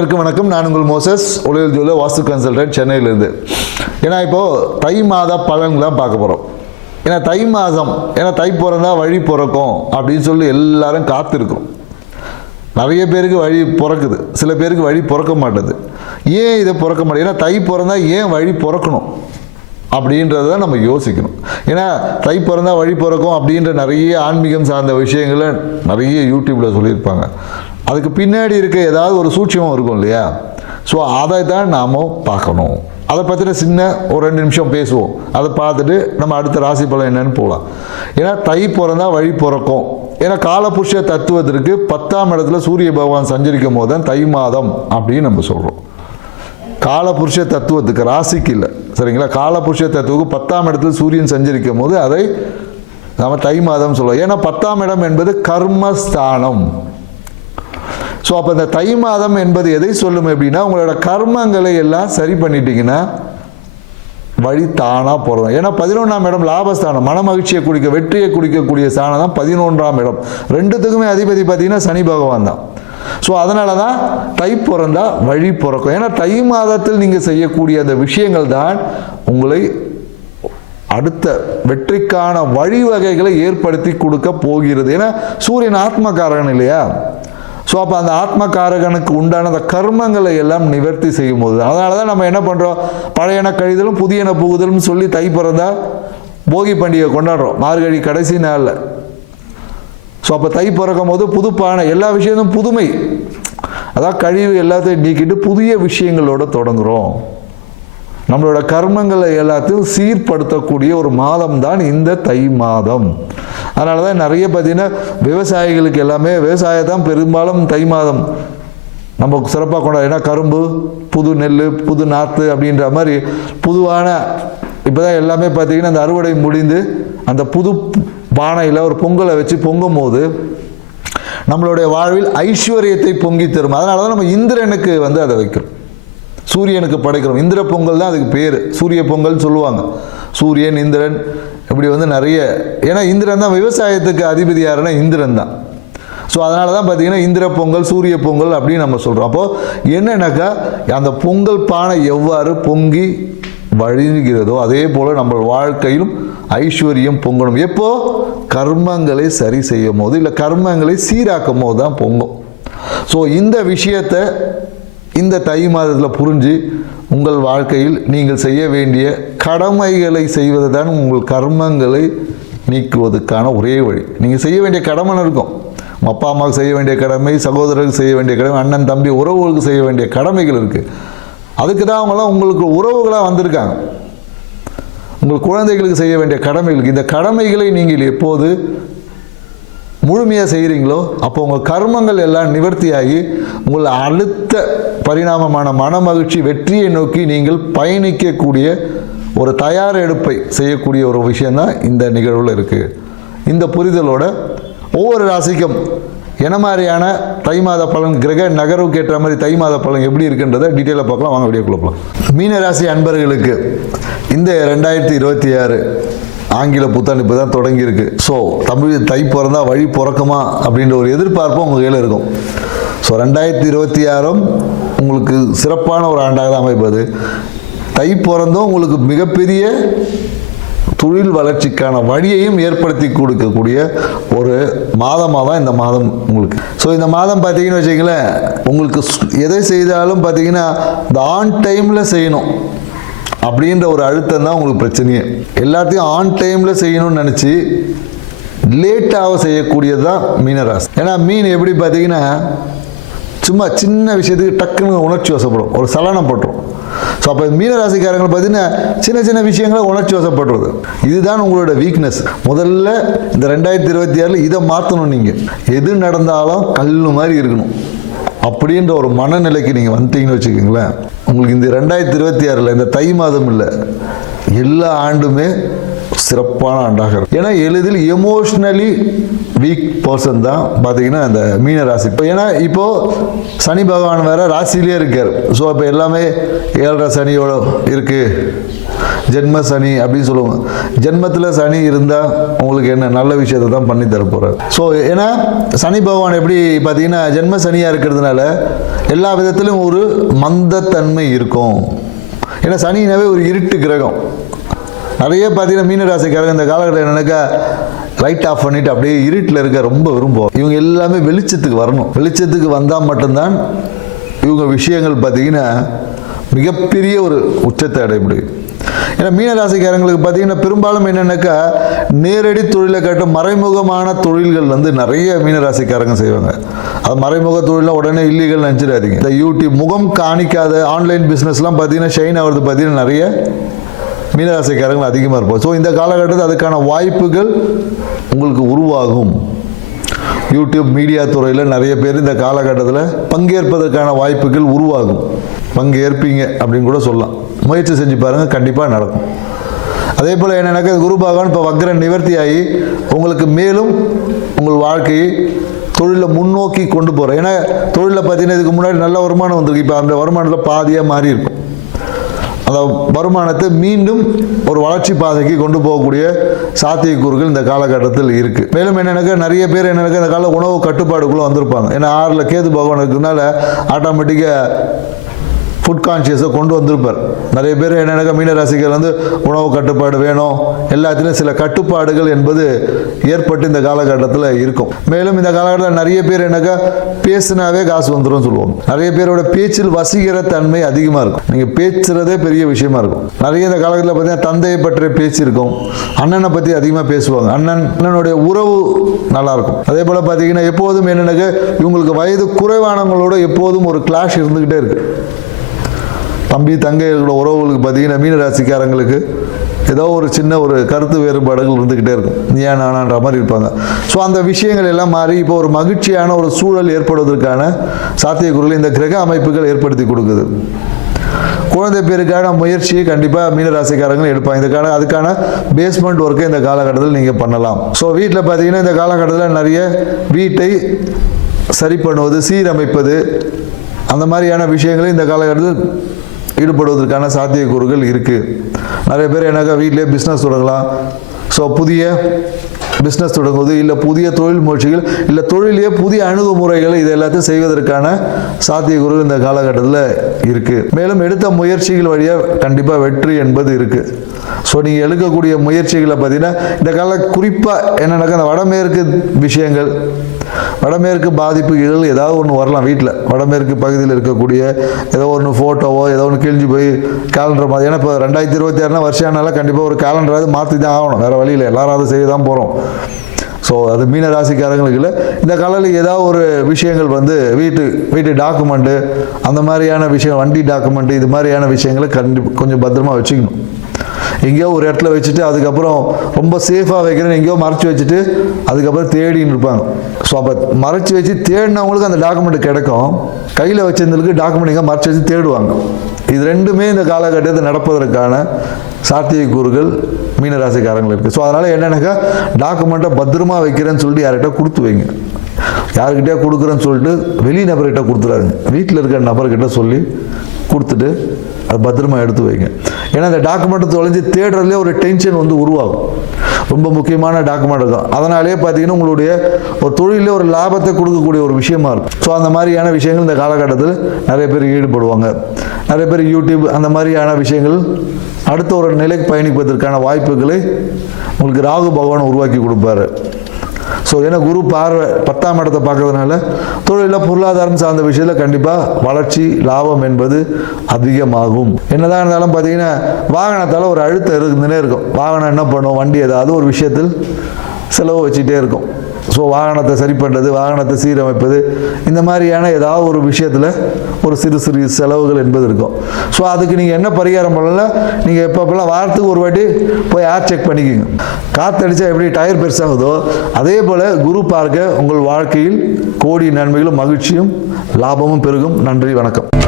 அனைவருக்கும் வணக்கம். நான் உங்கள் மோசஸ், ஒளியல் ஜோல வாஸ்து கன்சல்டன்ட், சென்னையிலிருந்து. ஏன்னா இப்போது தை மாத பலன் தான் பார்க்க போகிறோம். ஏன்னா தை மாதம், ஏன்னா தை பிறந்தா வழி பிறக்கும் அப்படின்னு சொல்லி எல்லாரும் காத்திருக்கிறோம். நிறைய பேருக்கு வழி பிறக்குது, சில பேருக்கு வழி பிறக்க மாட்டேது. ஏன் இதை பிறக்க மாட்டேது? ஏன்னா தை பிறந்தா ஏன் வழி பிறக்கணும் அப்படின்றத நம்ம யோசிக்கணும். ஏன்னா தை பிறந்தா வழி பிறக்கும் அப்படின்ற நிறைய ஆன்மீகம் சார்ந்த விஷயங்களை நிறைய யூடியூப்பில் சொல்லியிருப்பாங்க. அதுக்கு பின்னாடி இருக்க ஏதாவது ஒரு சூட்சமும் இருக்கும் இல்லையா? ஸோ அதை தான் நாம் பார்க்கணும். அதை பற்றின சின்ன ஒரு 2 நிமிஷம் பேசுவோம். அதை பார்த்துட்டு நம்ம அடுத்த ராசி பலன் என்னன்னு போகலாம். ஏன்னா தை பிறந்தா வழி பிறக்கும். ஏன்னா காலபுருஷ தத்துவத்திற்கு 10ஆம் இடத்துல சூரிய பகவான் சஞ்சரிக்கும் போது தான் தை மாதம் அப்படின்னு நம்ம சொல்கிறோம். காலபுருஷ தத்துவத்துக்கு, ராசிக்கு இல்லை, சரிங்களா? காலபுருஷ தத்துவத்துக்கு 10ஆம் இடத்துல சூரியன் சஞ்சரிக்கும் போது அதை நம்ம தை மாதம் சொல்லுவோம். ஏன்னா 10ஆம் இடம் என்பது கர்மஸ்தானம். ஸோ அப்போ இந்த தை மாதம் என்பது எதை சொல்லும் அப்படின்னா, உங்களோட கர்மங்களை எல்லாம் சரி பண்ணிட்டீங்கன்னா வழி தானாக போகிறோம். ஏன்னா 11ஆம் இடம் லாபஸ்தானம், மன மகிழ்ச்சியை குடிக்க, வெற்றியை குடிக்கக்கூடிய ஸ்தானம் தான் 11ஆம் இடம். ரெண்டுத்துக்குமே அதிபதி பார்த்தீங்கன்னா சனி பகவான் தான். ஸோ அதனால தான் தை பிறந்தா வழி பிறக்கும். ஏன்னா தை மாதத்தில் நீங்கள் செய்யக்கூடிய அந்த விஷயங்கள் தான் உங்களை அடுத்த வெற்றிக்கான வழிவகைகளை ஏற்படுத்தி கொடுக்க போகிறது. ஏன்னா சூரியன் ஆத்மகாரகன் இல்லையா? ஸோ அப்போ அந்த ஆத்மகாரகனுக்கு உண்டான அந்த கர்மங்களை எல்லாம் நிவர்த்தி செய்யும் போது, அதனால தான் நம்ம என்ன பண்ணுறோம், பழையன கழிதலும் புதியன புகுதலும் சொல்லி தை பிறந்தா போகி பண்டிகை கொண்டாடுறோம், மார்கழி கடைசி நாளில். ஸோ அப்போ தை பிறக்கும் போது புதுப்பான எல்லா விஷயமும் புதுமை, அதான் கழிவு எல்லாத்தையும் நீக்கிட்டு புதிய விஷயங்களோட தொடங்குகிறோம். நம்மளோட கர்மங்களை எல்லாத்தையும் சீர்படுத்தக்கூடிய ஒரு மாதம் தான் இந்த தை மாதம். அதனால தான் நிறைய பார்த்தீங்கன்னா விவசாயிகளுக்கு எல்லாமே விவசாயத்தான் பெரும்பாலும் தை மாதம் நம்ம சிறப்பாக கொண்டாடு. ஏன்னா கரும்பு, புது நெல், புது நாற்று அப்படின்ற மாதிரி புதுவான இப்போ தான் எல்லாமே பார்த்தீங்கன்னா அந்த அறுவடை முடிந்து அந்த புது பானையில் ஒரு பொங்கலை வச்சு பொங்கும் போது நம்மளுடைய வாழ்வில் ஐஸ்வர்யத்தை பொங்கி தரும். அதனால தான் நம்ம இந்திரனுக்கு அதை வைக்கிறோம், சூரியனுக்கு படைக்கிறோம். இந்திர பொங்கல் தான் அதுக்கு பேர், சூரிய பொங்கல் சொல்லுவாங்க. சூரியன், இந்திரன், இப்படி நிறைய. ஏன்னா இந்திரன் தான் விவசாயத்துக்கு அதிபதி. யாருன்னா இந்திரன் தான். ஸோ அதனால தான் பார்த்தீங்கன்னா இந்திர பொங்கல், சூரிய பொங்கல் அப்படின்னு நம்ம சொல்கிறோம். அப்போது என்னன்னாக்கா அந்த பொங்கல் பானை எவ்வாறு பொங்கி வழிகிறதோ அதே போல் நம்ம வாழ்க்கையிலும் ஐஸ்வர்யம் பொங்கணும். எப்போ கர்மங்களை சரி செய்யும் போது, இல்லை கர்மங்களை சீராக்கும் போது தான் பொங்கும். ஸோ இந்த விஷயத்தை இந்த தை மாதத்தில் புரிஞ்சு உங்கள் வாழ்க்கையில் நீங்கள் செய்ய வேண்டிய கடமைகளை செய்வது தான் உங்கள் கர்மங்களை நீக்குவதற்கான ஒரே வழி. நீங்கள் செய்ய வேண்டிய கடமை இருக்கும். அப்பா அம்மாவுக்கு செய்ய வேண்டிய கடமை, சகோதரருக்கு செய்ய வேண்டிய கடமை, அண்ணன் தம்பி உறவுகளுக்கு செய்ய வேண்டிய கடமைகள் இருக்குது. அதுக்கு தான் அவங்களாம் உங்களுக்கு உறவுகளாக வந்திருக்காங்க. உங்கள் குழந்தைகளுக்கு செய்ய வேண்டிய கடமைகளுக்கு, இந்த கடமைகளை நீங்கள் எப்போது முழுமையாக செய்கிறீங்களோ அப்போ உங்கள் கர்மங்கள் எல்லாம் நிவர்த்தியாகி உங்கள் அடுத்த பரிணாமமான மன மகிழ்ச்சி, வெற்றியை நோக்கி நீங்கள் பயணிக்கக்கூடிய ஒரு தயார் எடுப்பை செய்யக்கூடிய ஒரு விஷயந்தான் இந்த நிகழ்வில் இருக்குது. இந்த புரிதலோட ஒவ்வொரு ராசிக்கும் என்ன மாதிரியான தை மாத பலன், கிரக நகர்வுக்கு ஏற்ற மாதிரி தை மாத பலன் எப்படி இருக்குன்றதை டீட்டெயிலாக பார்க்கலாம். வாங்க வீடியோக்குள்ள போகலாம். மீனராசி அன்பர்களுக்கு இந்த 2026 ஆங்கில புத்தாண்டு இப்போ தான் தொடங்கியிருக்கு. ஸோ தமிழ் தை பிறந்தா வழி பிறக்குமா அப்படின்ற ஒரு எதிர்பார்ப்பும் உங்கள் கையில் இருக்கும். ஸோ 2026 உங்களுக்கு சிறப்பான ஒரு ஆண்டாக தான் அமைப்பது. தை பிறந்தும் உங்களுக்கு மிகப்பெரிய தொழில் வளர்ச்சிக்கான வழியையும் ஏற்படுத்தி கொடுக்கக்கூடிய ஒரு மாதமாக தான் இந்த மாதம் உங்களுக்கு. ஸோ இந்த மாதம் பார்த்தீங்கன்னு வச்சிங்களேன், உங்களுக்கு எதை செய்தாலும் பார்த்தீங்கன்னா இந்த ஆன் டைமில் செய்யணும் அப்படின்ற ஒரு அழுத்தம் தான் உங்களுக்கு பிரச்சனையே. எல்லாத்தையும் ஆன் டைமில் செய்யணும்னு நினச்சி லேட்டாக செய்யக்கூடியது தான் மீனராசி. ஏன்னா மீன் எப்படி பார்த்தீங்கன்னா சும்மா சின்ன விஷயத்துக்கு டக்குன்னு உணர்ச்சி வசப்படும், ஒரு சலனம் பட்டுரும். ஸோ அப்போ மீனராசிக்காரங்களை பார்த்தீங்கன்னா சின்ன சின்ன விஷயங்களை உணர்ச்சி வசப்படுறது, இதுதான் உங்களோட வீக்னஸ். முதல்ல இந்த 2026 இதை மாற்றணும். நீங்கள் எது நடந்தாலும் கல் மாதிரி இருக்கணும் அப்படின்ற ஒரு மனநிலைக்கு நீங்கள் வந்துட்டீங்கன்னு வச்சுக்கோங்களேன், உங்களுக்கு இந்த 2026 இந்த தை மாதம் இல்லை, எல்லா ஆண்டுமே சிறப்பான ஆண்டாக இருக்கும். ஏன்னா எளிதில் எமோஷ்னலி வீக் பர்சன் தான் பார்த்தீங்கன்னா அந்த மீன ராசி. ஏன்னா இப்போ சனி பகவான் வேற ராசியிலே இருக்கார். ஸோ இப்போ எல்லாமே 7.5 சனியோட இருக்கு, ஜென்ம சனி அப்படின்னு சொல்லுவாங்க. ஜென்மத்தில் சனி இருந்தால் உங்களுக்கு என்ன நல்ல விஷயத்தை தான் பண்ணி தர போகிறார். ஸோ ஏன்னா சனி பகவான் எப்படி பார்த்தீங்கன்னா ஜென்ம சனியாக இருக்கிறதுனால எல்லா விதத்திலும் ஒரு மந்தத்தன்மை இருக்கும். ஏன்னா சனினாவே ஒரு இருட்டு கிரகம். நிறைய பார்த்தீங்கன்னா மீனராசிக்காரங்க இந்த காலகட்டம் என்னன்னாக்கா லைட் ஆஃப் பண்ணிட்டு அப்படியே இருட்டில் இருக்க ரொம்ப விரும்புவோம். இவங்க எல்லாமே வெளிச்சத்துக்கு வரணும். வெளிச்சத்துக்கு வந்தால் மட்டும்தான் இவங்க விஷயங்கள் பார்த்தீங்கன்னா மிகப்பெரிய ஒரு உச்சத்தை அடைய முடியும். ஏன்னா மீனராசிக்காரங்களுக்கு பார்த்தீங்கன்னா பெரும்பாலும் என்னென்னாக்கா நேரடி தொழிலை காட்டும் மறைமுகமான தொழில்கள் வந்து நிறைய மீனராசிக்காரங்க செய்வாங்க. அது மறைமுக தொழிலாம் உடனே இல்லீகல் நினச்சிடாதீங்க. இந்த யூடியூப் முகம் காணிக்காத ஆன்லைன் பிஸ்னஸ்லாம் பார்த்தீங்கன்னா ஷைன் ஆகிறது பார்த்தீங்கன்னா நிறைய மீனராசிக்காரங்கள் அதிகமாக இருப்போம். ஸோ இந்த காலகட்டத்தில் அதுக்கான வாய்ப்புகள் உங்களுக்கு உருவாகும். யூடியூப் மீடியா துறையில் நிறைய பேர் இந்த காலகட்டத்தில் பங்கேற்பதற்கான வாய்ப்புகள் உருவாகும். பங்கேற்பீங்க அப்படின்னு கூட சொல்லலாம். முயற்சி செஞ்சு பாருங்கள், கண்டிப்பாக நடக்கும். அதே போல் என்னென்னாக்கா குரு பகவான் இப்போ வக்ர நிவர்த்தி ஆகி உங்களுக்கு மேலும் உங்கள் வாழ்க்கையை தொழிலில் முன்னோக்கி கொண்டு போகிறேன். ஏன்னா தொழிலில் பார்த்தீங்கன்னா இதுக்கு முன்னாடி நல்ல வருமானம் வந்திருக்கு. இப்போ அந்த வருமானத்தில் பாதியாக மாறி இருக்கும். அந்த வருமானத்தை மீண்டும் ஒரு வளர்ச்சி பாதைக்கு கொண்டு போகக்கூடிய சாத்தியக்கூறுகள் இந்த காலகட்டத்தில் இருக்குது. மேலும் என்னென்னாக்கா நிறைய பேர் என்னென்னாக்கா இந்த கால உணவு கட்டுப்பாடுக்குள்ளே வந்திருப்பாங்க. ஏன்னா 6ல் கேது பகவான் இருக்கிறதுனால ஆட்டோமேட்டிக்காக ஃபுட் கான்ஷியஸை கொண்டு வந்திருப்பார். நிறைய பேர் என்னென்னாக்கா மீனராசிகள் வந்து உணவு கட்டுப்பாடு வேணும், எல்லாத்திலும் சில கட்டுப்பாடுகள் என்பது ஏற்பட்டு இந்த காலகட்டத்தில் இருக்கும். மேலும் இந்த காலகட்டத்தில் நிறைய பேர் என்னக்கா பேசுனாவே காசு வந்துடும் சொல்லுவாங்க. நிறைய பேரோட பேச்சில் வசீகர தன்மை அதிகமாக இருக்கும். நீங்கள் பேசுகிறதே பெரிய விஷயமா இருக்கும். நிறைய இந்த காலகட்டத்தில் பார்த்தீங்கன்னா தந்தையை பற்றிய பேச்சு இருக்கும். அண்ணனை பற்றி அதிகமாக பேசுவாங்க. அண்ணனுடைய உறவு நல்லாயிருக்கும். அதே போல் பார்த்தீங்கன்னா எப்போதும் என்னென்னாக்கா இவங்களுக்கு வயது குறைவானவங்களோட எப்போதும் ஒரு கிளாஷ் இருந்துக்கிட்டே இருக்குது. தம்பி தங்கைகளோட உறவுகளுக்கு பார்த்தீங்கன்னா மீனராசிக்காரங்களுக்கு ஏதோ ஒரு சின்ன ஒரு கருத்து வேறுபாடுகள் இருந்துக்கிட்டே இருக்கும். நீ ஏன் நானான்ற மாதிரி இருப்பாங்க. ஸோ அந்த விஷயங்கள் எல்லாம் மாறி இப்போ ஒரு மகிழ்ச்சியான ஒரு சூழல் ஏற்படுவதற்கான சாத்தியக்கூறுகளை இந்த கிரக அமைப்புகள் ஏற்படுத்தி கொடுக்குது. குழந்தை பேருக்கான முயற்சியை கண்டிப்பாக மீனராசிக்காரங்களும் எடுப்பாங்க. அதுக்கான பேஸ்மெண்ட் ஒர்க்கை இந்த காலகட்டத்தில் நீங்கள் பண்ணலாம். ஸோ வீட்டில் பார்த்தீங்கன்னா இந்த காலகட்டத்தில் நிறைய வீட்டை சரி பண்ணுவது, சீரமைப்பது, அந்த மாதிரியான விஷயங்களை இந்த காலகட்டத்தில் ஈடுபடுவதற்கான சாத்தியக்கூறுகள் இருக்குது. நிறைய பேர் எனக்கு வீட்டிலே பிஸ்னஸ் தொடங்கலாம். ஸோ புதிய பிஸ்னஸ் தொடங்குவது, இல்லை புதிய தொழில் முயற்சிகள், இல்லை தொழிலே புதிய அணுகுமுறைகளை இது எல்லாத்தையும் செய்வதற்கான சாத்தியக்கூறுகள் இந்த காலகட்டத்தில் இருக்குது. மேலும் எடுத்த முயற்சிகள் வழியாக கண்டிப்பாக வெற்றி என்பது இருக்குது. ஸோ நீங்கள் எடுக்கக்கூடிய முயற்சிகளை பார்த்தீங்கன்னா இந்த குறிப்பாக என்னென்னாக்கா அந்த வடமேற்கு விஷயங்கள், வடமேற்கு பாதிப்புகள் ஏதாவது ஒன்று வரலாம். வீட்டில் வடமேற்கு பகுதியில் இருக்கக்கூடிய ஏதோ ஒன்று ஃபோட்டோவோ ஏதோ ஒன்று கிழிஞ்சு போய் கேலண்டர் மாதிரி. ஏன்னா இப்போ 2026 வருஷம்னால கண்டிப்பாக ஒரு கேலண்டராவது மாற்றி தான் ஆகணும். வேறு வழியில் எல்லாரும் அதை செய்ய தான் போகிறோம். ஸோ அது மீன ராசிக்காரங்களுக்கு இல்லை. இந்த காலையில் ஏதாவது ஒரு விஷயங்கள் வந்து வீட்டு டாக்குமெண்ட்டு, அந்த மாதிரியான விஷயம், வண்டி டாக்குமெண்ட்டு, இது மாதிரியான விஷயங்களை கொஞ்சம் பத்திரமா வச்சுக்கணும். எங்கேயோ ஒரு இடத்துல வச்சுட்டு அதுக்கப்புறம் ரொம்ப சேஃபாக வைக்கிறேன்னு எங்கேயோ மறைச்சி வச்சுட்டு அதுக்கப்புறம் தேடின்னு இருப்பாங்க. ஸோ அப்போ மறைச்சி வச்சு தேடினவங்களுக்கு அந்த டாக்குமெண்ட் கிடைக்கும். கையில் வச்சிருந்தவங்களுக்கு டாக்குமெண்ட் எங்கே மறைச்சி வச்சு தேடுவாங்க. இது ரெண்டுமே இந்த காலகட்டத்தில் நடப்பதற்கான சாத்தியக்கூறுகள் மீனராசிக்காரங்கள் இருக்குது. ஸோ அதனால் என்னென்னாக்கா டாக்குமெண்ட்டை பத்திரமா வைக்கிறேன்னு சொல்லிட்டு யார்கிட்ட கொடுத்து வைங்க. யாருக்கிட்டே கொடுக்குறேன்னு சொல்லிட்டு வெளி நபர்கிட்ட கொடுத்துறாருங்க. வீட்டில் இருக்கிற நபர்கிட்ட சொல்லி கொடுத்துட்டு அது பத்திரமா எடுத்து வைங்க. ஏன்னா அந்த டாக்குமெண்ட்டை தொலைஞ்சி தேடுறதுலேயே ஒரு டென்ஷன் வந்து உருவாகும். ரொம்ப முக்கியமான டாக்குமெண்ட் இருக்கும். அதனாலே பார்த்தீங்கன்னா உங்களுடைய ஒரு தொழிலே ஒரு லாபத்தை கொடுக்கக்கூடிய ஒரு விஷயமா இருக்கும். ஸோ அந்த மாதிரியான விஷயங்கள் இந்த காலகட்டத்தில் நிறைய பேர் ஈடுபடுவாங்க. நிறைய பேர் யூடியூப் அந்த மாதிரியான விஷயங்கள் அடுத்த ஒரு நிலைக்கு பயணிப்பதற்கான வாய்ப்புகளை உங்களுக்கு ராகு பகவான் உருவாக்கி கொடுப்பாரு. ஸோ ஏன்னா குரு பார்வை 10ஆம் இடத்தை பார்க்கறதுனால தொழிலில் பொருளாதாரம் சார்ந்த விஷயத்தில் கண்டிப்பாக வளர்ச்சி லாபம் என்பது அதிகமாகும். என்னதான் இருந்தாலும் பார்த்தீங்கன்னா வாகனத்தால் ஒரு அழுத்தம் இருந்துன்னே இருக்கும். வாகனம் என்ன பண்ணும், வண்டி ஏதாவது ஒரு விஷயத்தில் செலவு வச்சுட்டே இருக்கும். ஸோ வாகனத்தை சரி பண்ணுறது, வாகனத்தை சீரமைப்பது, இந்த மாதிரியான ஏதாவது ஒரு விஷயத்தில் ஒரு சிறு செலவுகள் என்பது இருக்கும். ஸோ அதுக்கு நீங்கள் என்ன பரிகாரம் பண்ணலாம், நீங்கள் எப்பப்பெல்லாம் வாரத்துக்கு ஒரு வாட்டி போய் ஏர் செக் பண்ணிக்கோங்க. காற்றடிச்சா எப்படி டயர் பெருசாகுதோ அதே போல் குரு பார்க்க உங்கள் வாழ்க்கையில் கோடி நன்மைகளும் மகிழ்ச்சியும் லாபமும் பெருகும். நன்றி, வணக்கம்.